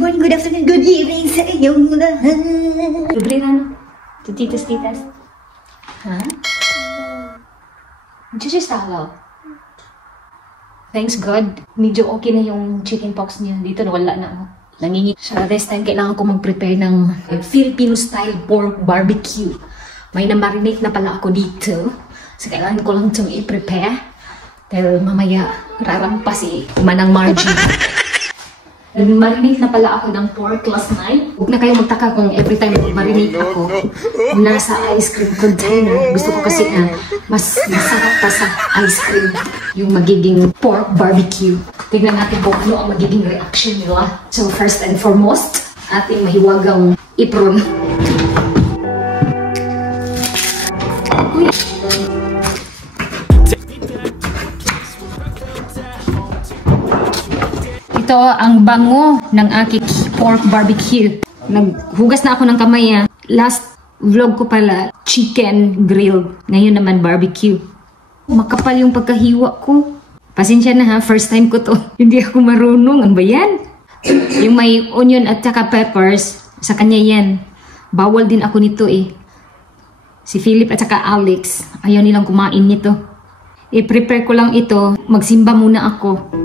Good morning, good afternoon, good evening sa inyong lahat. Libre na, no? To titas. Ha? Just hello. Thanks God. Medyo okay na yung chickenpox niya. Dito nawala na ako. Nangingit. Sa this time, kailangan ko mag-prepare ng Filipino-style pork barbecue. May na-marinate na pala ako dito. So, kailangan ko lang itong i-prepare. Dahil mamaya, rarampas Manang Margie. Marinate na pala ako ng pork last night. Huwag na kayo magtaka kung every time marinate ako, nasa ice cream container. Gusto ko kasi na mas masarap pa sa ice cream yung magiging pork barbecue. Tignan natin kung ano ang magiging reaction nila. So first and foremost, ating mahiwagang apron. Ito ang bango ng aking pork barbecue. Naghugas na ako ng kamay. Last vlog ko pala, chicken grilled. Ngayon naman barbecue. Makapal yung pagkahiwa ko. Pasensya na ha, first time ko to. Hindi ako marunong. Ano ba yan? Yung may onion at saka peppers, sa kanya yan. Bawal din ako nito Si Philip at saka Alex, ayaw nilang kumain nito. I-prepare ko lang ito. Magsimba muna ako.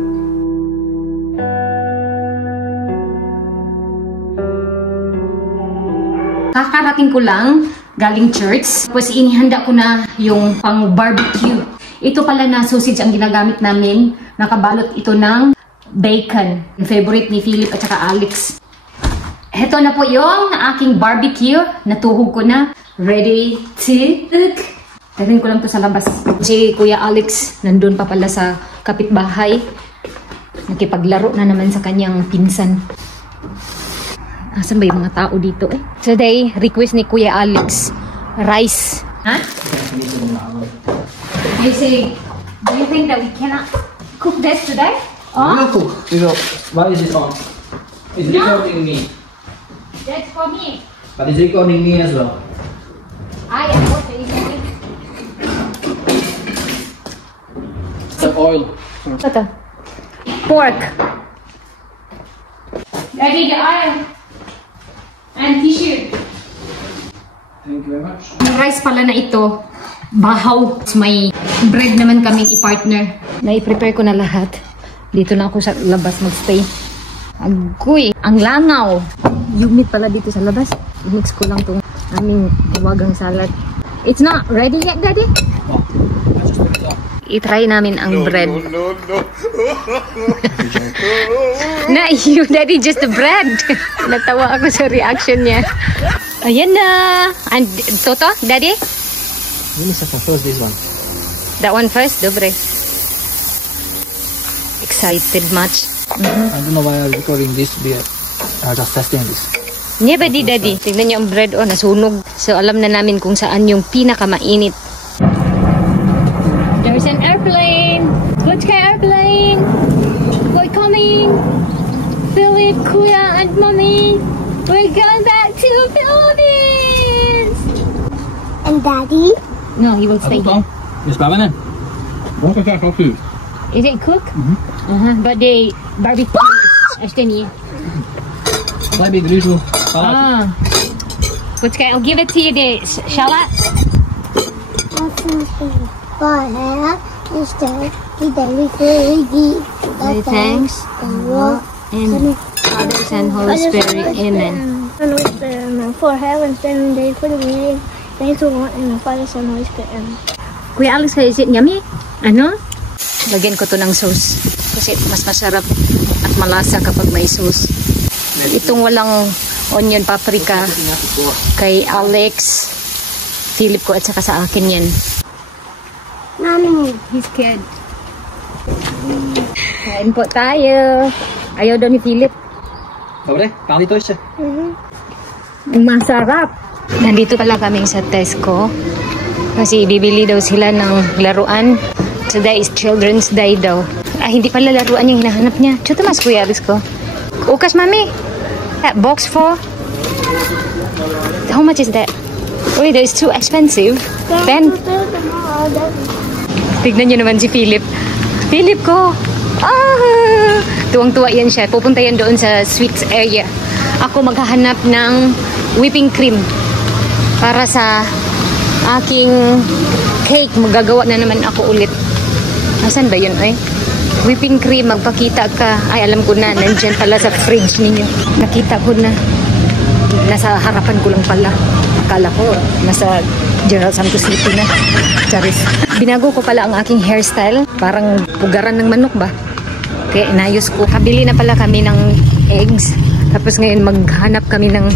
Kakarating ko lang galing church. Tapos inihanda ko na yung pang barbecue. Ito pala na sausage ang ginagamit namin. Nakabalot ito ng bacon. Yung favorite ni Philip at saka Alex. Ito na po yung aking barbecue. Natuhog ko na. Ready to cook. Tatin ko lang to sa labas. Si Kuya Alex nandun pa pala sa kapitbahay. Nakipaglaro na naman sa kanyang pinsan. Asan ba yung mga tao dito Today, request ni Kuya Alex, rice. Huh? You say, do you think that we cannot cook this today? We will cook. Why is it on? It's recording me. That's for me. But it's recording me as well. I am watching it. The oil. Ito. Pork. Daddy, the oil. And tissue. Thank you very much. Yung rice pala na ito, bahaw. May bread naman kaming i-partner. Nai-prepare ko na lahat. Dito na ako sa labas mag-stay. Agoy, ang langaw. Yung meat pala dito sa labas. I-mix ko lang itong aming wagang salad. It's not ready yet, Daddy? Oh, I just put it up. I-try namin ang bread. No. Na, you, Daddy, just the bread. Natawa ako sa reaction niya. Ayan na. And Toto, Daddy? Let me first this one. That one first? Dobre. Excited much. I don't know why I'm recording this, but I'm just testing this. Never di, Daddy. Tignan niyo ang bread, nasunog. So, alam na namin kung saan yung pinakamainit. There's an airplane. Let's go airplane. We're coming. Philip, Kuya, and Mommy. We're going back to Philippines. And Daddy? No, he will stay here. Just grab it in. Don't forget for food. Is it cooked? But the barbecue is here. Like the usual. Let's go. I'll give it to you, the shallot. Thanks. And Father, Son, Holy Spirit. Amen. For heaven, standing day for the meeting. Thanks to God and the Father, Son, Holy Spirit. Amen. Kuya Alex, is it yummy? Ano? Lagyan ko to ng sauce. Kasi mas masarap at malasa kapag may sauce. Itong walang onion paprika kay Alex, Philip ko at saka sa akin yan. Mommy. He's scared. Kain po tayo. Ayaw daw ni Philip. Dobre, pangit to siya. Masarap. Nandito pala kaming sa Tesco. Kasi bibili daw sila ng laruan. Today is Children's Day daw. Hindi pala laruan yung hinahanap niya. Chuta mas Kuya Alex ko. Ukas, Mami. That box for? How much is that? Uy, that is too expensive. Then, tignan nyo naman si Philip. Philip ko. Ah! Tuwang-tuwa yan siya. Pupunta yan doon sa sweets area. Ako maghahanap ng whipping cream para sa aking cake. Magagawa na naman ako ulit. Asan ba yun ay? Whipping cream, magpakita ka. Ay, alam ko na. Nandyan pala sa fridge ninyo. Nakita ko na. Nasa harapan ko lang pala. Akala ko, nasa General Santos City na. Charis. Binago ko pala ang aking hairstyle. Parang pugaran ng manok ba? Kaya inayos ko. Kabili na pala kami ng eggs. Tapos ngayon maghanap kami ng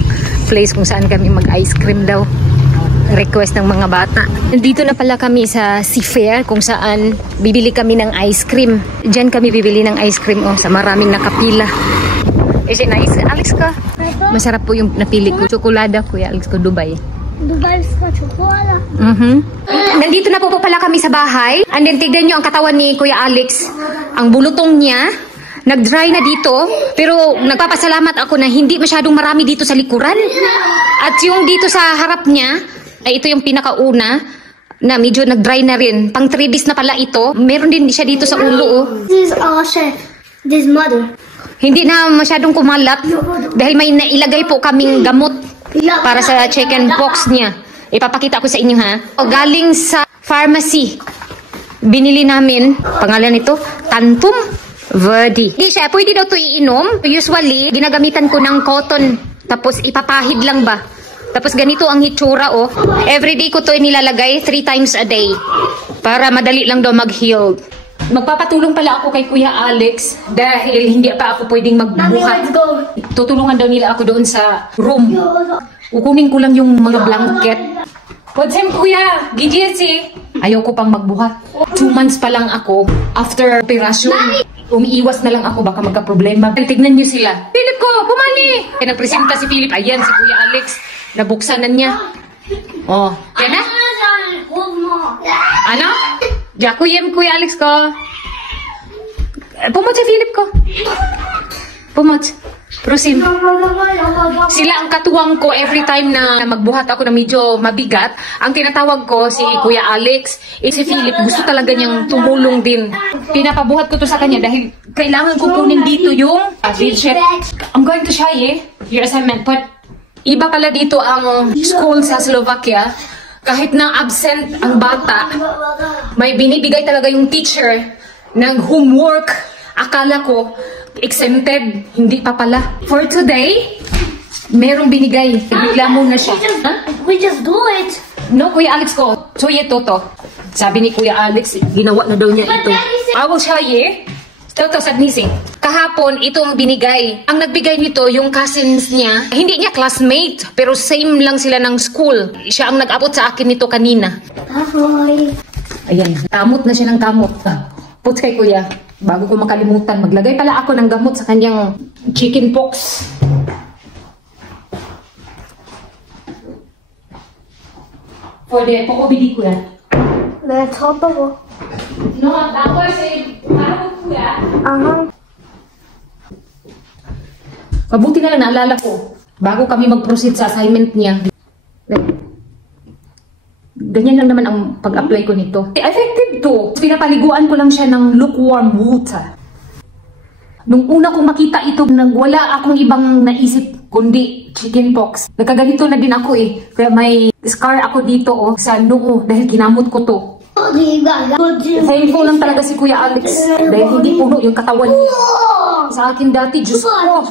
place kung saan kami mag-ice cream daw. Request ng mga bata. Nandito na pala kami sa Seafair kung saan bibili kami ng ice cream. Diyan kami bibili ng ice cream sa maraming nakapila. Is it nice, Alex ka? Masarap po yung napili ko. Tsokolada, Kuya Alex ko, Dubai. Dubai ka chocolate. Nandito na po pala kami sa bahay. And then tignan nyo ang katawan ni Kuya Alex. Ang bulutong niya. Nag-dry na dito. Pero nagpapasalamat ako na hindi masyadong marami dito sa likuran. At yung dito sa harap niya, ay ito yung pinakauna na medyo nag-dry na rin. Pang 3 days na pala ito. Meron din siya dito sa ulo. This is our chef. This mother. Hindi na masyadong kumalat dahil may nailagay po kaming gamot para sa chicken pox niya. Ipapakita ko sa inyo ha. Galing sa pharmacy. Binili namin, pangalan nito, Tantum Verde. Hindi siya, pwede daw ito iinom. Usually, ginagamitan ko ng cotton. Tapos ipapahid lang ba? Tapos ganito ang hitsura Everyday ko to nilalagay 3 times a day. Para madali lang daw mag-heal. Magpapatulong pala ako kay Kuya Alex dahil hindi pa ako pwedeng magbuhat. Tutulungan daw nila ako doon sa room. Kukunin ko lang yung mga blanket. What's him, Kuya? Gigisi. Ayaw ko pang magbuhat. 2 months pa lang ako after operasyon. Umiiwas na lang ako, baka magka-problema. Tignan niyo sila. Philip ko, bumali! Kaya nagpresenta si Philip. Ayan, si Kuya Alex. Nabuksan na niya. Oh, yan na? Ano? Jakuyem, Kuya Alex ko. Pumot si Philip ko. Pumot. Prosim. Sila ang katuwang ko every time na magbuhat ako na medyo mabigat. Ang tinatawag ko si Kuya Alex. Si Philip, gusto talaga niyang tumulong din. Pinapabuhat ko to sa kanya dahil kailangan ko kunin dito yung sheet. I'm going to show you your assignment. But iba pala dito ang school sa Slovakia. Kahit na absent ang bata, may binibigay talaga yung teacher ng homework. Akala ko, exempted. Hindi pa pala. For today, merong binigay. Bigla muna siya. We just do it. No, Kuya Alex ko. So, ito to. Sabi ni Kuya Alex, ginawa na daw niya ito. I will show you. Toto sa nising. Kahapon, itong binigay. Ang nagbigay nito, yung cousins niya. Hindi niya classmate, pero same lang sila ng school. Siya ang nag-abot sa akin nito kanina. Ahoy. Ayan, tamot na siya ng tamot. Put kay Kuya. Bago ko makalimutan, maglagay pala ako ng gamot sa kanyang chicken pox. For the pokobidi, Kuya. Let's hop over. No, that was Kuya. Mabuti na lang naalala ko. Bago kami mag-proceed sa assignment niya. Ganyan lang naman ang pag-apply ko nito. Effective to. Pinapaliguan ko lang siya ng lukewarm water. Nung una kong makita ito, wala akong ibang naisip kundi chickenpox. Nagkaganito na din ako Kaya may scar ako dito sa noo dahil kinamot ko to. Thankful lang talaga si Kuya Alex dahil hindi puno yung katawan niya. Sa akin dati, Diyos ko.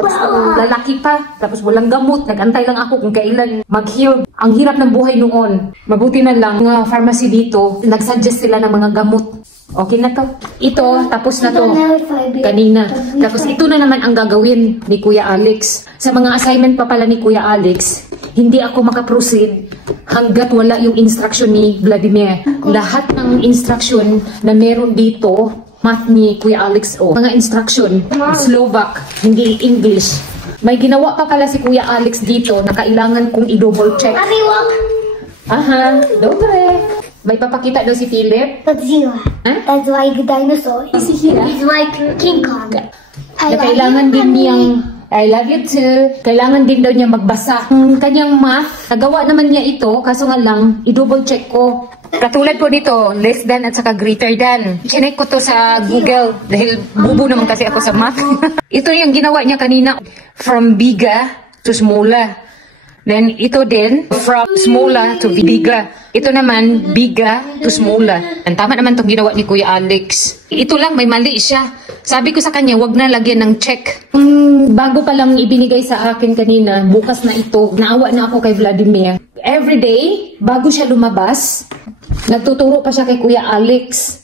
Tapos lalaki pa, tapos walang gamot. Nag-antay lang ako kung kailan mag-heal. Ang hirap ng buhay noon. Mabuti na lang, mga pharmacy dito, nag-suggest sila ng mga gamot. Okay na to. Ito, tapos na to. Kanina. Tapos ito na naman ang gagawin ni Kuya Alex. Sa mga assignment pa pala ni Kuya Alex, hindi ako makaproceed hanggat wala yung instruction ni Vladimir. Lahat ng instruction na meron dito, math ni Kuya Alex mga instruction, Slovak, hindi English. May ginawa pa pala si Kuya Alex dito na kailangan kong i-double check. Aha, dobre. May papakita daw si Philip. That's you. Huh? That's like a dinosaur. Si Hira. He's like King Kong. Na kailangan din niyang I love you too. Kailangan din daw niya magbasa. Ang kanyang math, nagawa naman niya ito, kaso nga lang, i-double check ko. Katulad po dito, less than at saka greater than. Chinek ko to sa Google dahil bubo naman kasi ako sa math. Ito yung ginawa niya kanina. From biga to smola. Then ito din, from smola to biga. Ito naman, biga to smola. Ang tama naman itong ginawa ni Kuya Alex. Ito lang, may mali siya. Sabi ko sa kanya, wag na lagyan ng check. Bago pa lang ibinigay sa akin kanina, bukas na ito, naawa na ako kay Vladimir. Everyday, bago siya lumabas, nagtuturo pa siya kay Kuya Alex.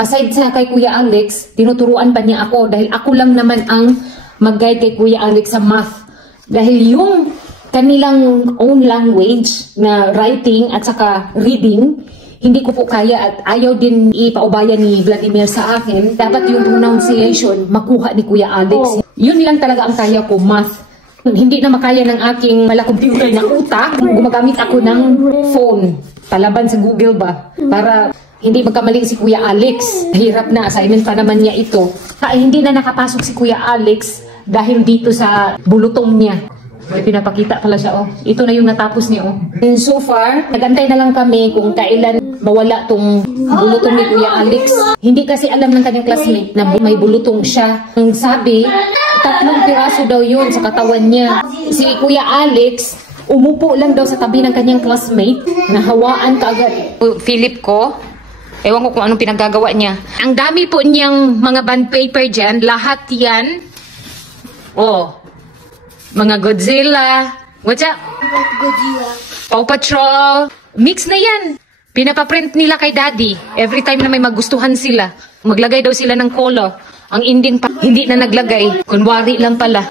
Aside sa kay Kuya Alex, tinuturuan pa niya ako dahil ako lang naman ang mag-guide kay Kuya Alex sa math. Dahil yung kanilang own language na writing at saka reading, hindi ko po kaya at ayaw din ipaubayan ni Vladimir sa akin. Dapat yung pronunciation makuha ni Kuya Alex. Yun lang talaga ang kaya ko, math. Hindi na makaya ng aking computer na utak. Gumagamit ako ng phone. Palaban sa Google ba? Para hindi magkamali si Kuya Alex. Hirap na, assignment pa naman niya ito. Hindi na nakapasok si Kuya Alex dahil dito sa bulutong niya. May pinapakita pala siya, oh. Ito na yung natapos niya, oh. And so far, nagantay na lang kami kung kailan mawala tong bulutong ni Kuya Alex. Hindi kasi alam ng kanyang classmate na may bulutong siya. Ang sabi, 3 piraso daw yun sa katawan niya. Si Kuya Alex, umupo lang daw sa tabi ng kanyang classmate, nahawaan kaagad. Philip ko, ewan ko kung anong pinaggagawa niya. Ang dami po niyang mga bond paper dyan, lahat yan. Oh, mga Godzilla. What's up? Godzilla. Paw Patrol. Mix na yan. Pinapaprint nila kay Daddy. Every time na may magustuhan sila. Maglagay daw sila ng color. Ang ending pa, hindi na naglagay. Kunwari lang pala.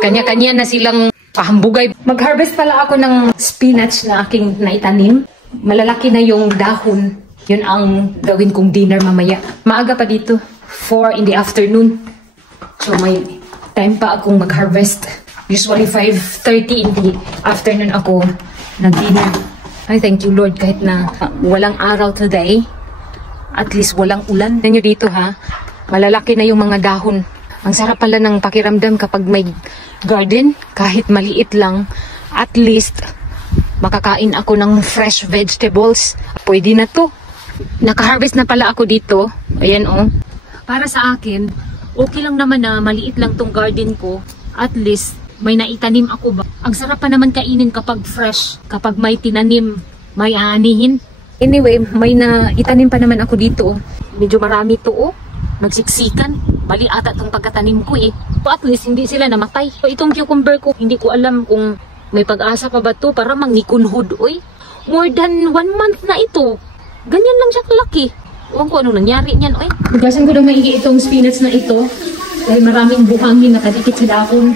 Kanya-kanya na silang pahambugay. Mag-harvest pala ako ng spinach na aking naitanim. Malalaki na yung dahon. Yun ang gawin kong dinner mamaya. Maaga pa dito. 4 in the afternoon. So may time pa akong mag-harvest. Usually 5:30 in the afternoon ako nag-dinner. I thank you Lord kahit na walang araw today. At least walang ulan. Tignan nyo dito ha. Malalaki na yung mga dahon. Ang sarap pala ng pakiramdam kapag may garden. Kahit maliit lang. At least makakain ako ng fresh vegetables. Pwede na to. Naka-harvest na pala ako dito. Ayan oh. Para sa akin, okay lang naman na maliit lang tong garden ko. At least, may naitanim ako ba? Ang sarap pa naman kainin kapag fresh. Kapag may tinanim, may aanihin. Anyway, may naitanim pa naman ako dito. Medyo marami to oh. Nagsiksikan. Mali ata tong pagkatanim ko eh. So at least, hindi sila namatay. So itong cucumber ko, hindi ko alam kung may pag-asa pa ba to para mangikunhod. Oy, more than 1 month na ito. Ganyan lang siya kalaki. Ewan ko ano nangyari niyan, oy. Hugasan ko na maigi itong spinach na ito. Dahil maraming buhangin nakadikit sa dahon.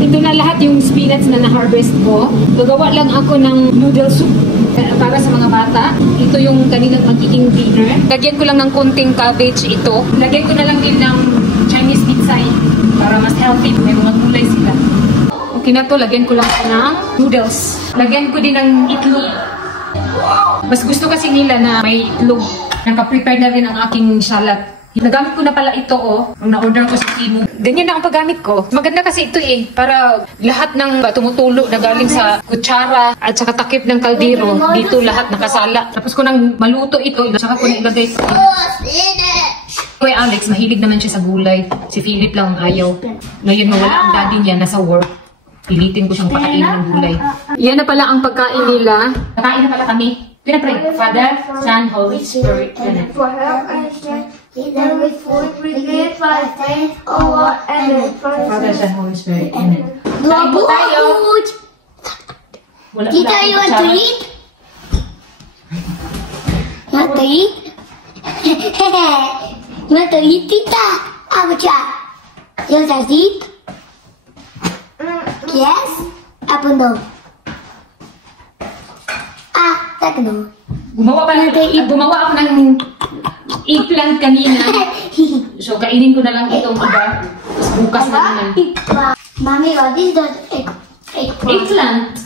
Ito na lahat yung spinach na na-harvest ko. Gagawa lang ako ng noodle soup para sa mga bata. Ito yung kanilang magiging dinner. Lagyan ko lang ng konting cabbage ito. Lagyan ko na lang din ng Chinese pizza para mas healthy. May mga gulay sila. Okay na to, lagyan ko lang ng noodles. Lagyan ko din ng itlog. Mas gusto kasi nila na may itlog. Naka-prepare na rin ang aking salad. Nagamit ko na pala ito oh. Ang na-order ko sa Temu. Ganyan na ang paggamit ko. Maganda kasi ito eh. Para lahat ng tumutulo na galing sa kutsara at saka takip ng kaldero. Dito lahat nakasala. Tapos ko nang maluto ito. Saka ko na ilagay sa... Kuya Alex, mahilig naman siya sa gulay. Si Philip lang ayaw. Ngayon mawala ang daddy niya. Nasa work. Pilitin ko siyang pakainin ng gulay. Yan na pala ang pagkain nila. Kakain na pala kami. Pinapray, Father, Son, Holy Spirit. For help and strength, keep them with food, we give by faith, or and Father, Son, Holy Spirit. Amen. Kain po tayo. Tita, you want to eat? You want to eat? You want to eat, Tita? Abuja. You want to eat? Yes? Apa no? Tak no. Gumawa ako ng eggplant kanina. So, kainin ko na lang itong iba. Bukas na naman. Mommy, what is that eggplant? Eggplant?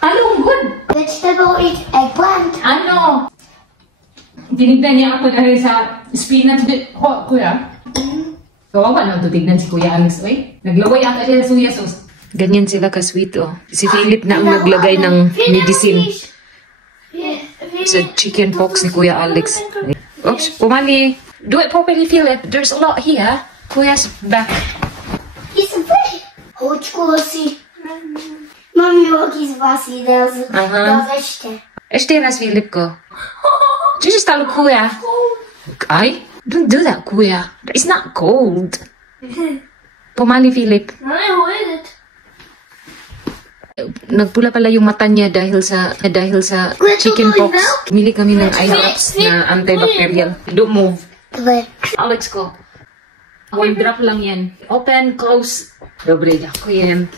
Anong good? Vegetable is eggplant. Ano? Tinignan niya ako dahil sa spinach. Kuya? Kawawa na ito tignan si Kuya Alex, oy. Naglaway ata siya sa suya sauce. Ganyan sila ka-sweet, oh. Si Philip na ang naglagay ng medicine sa chicken pox ni Kuya Alex. Oops, pumali. Do it properly, Philip. There's a lot here. Kuya's back. He's a fish. Очкоси. Mami, aqui se Deus. Deus este. Este ras, Philip ko. Did you start Kuya? Ay, don't do that, Kuya. It's not cold. Pumali, Philip. Who is it? Nagpula pala yung mata niya dahil sa chicken pox. Mili kami ng eye drops na antibacterial. Don't move. Alex ko. One drop lang yan. Open, close. Dobre, ako yan.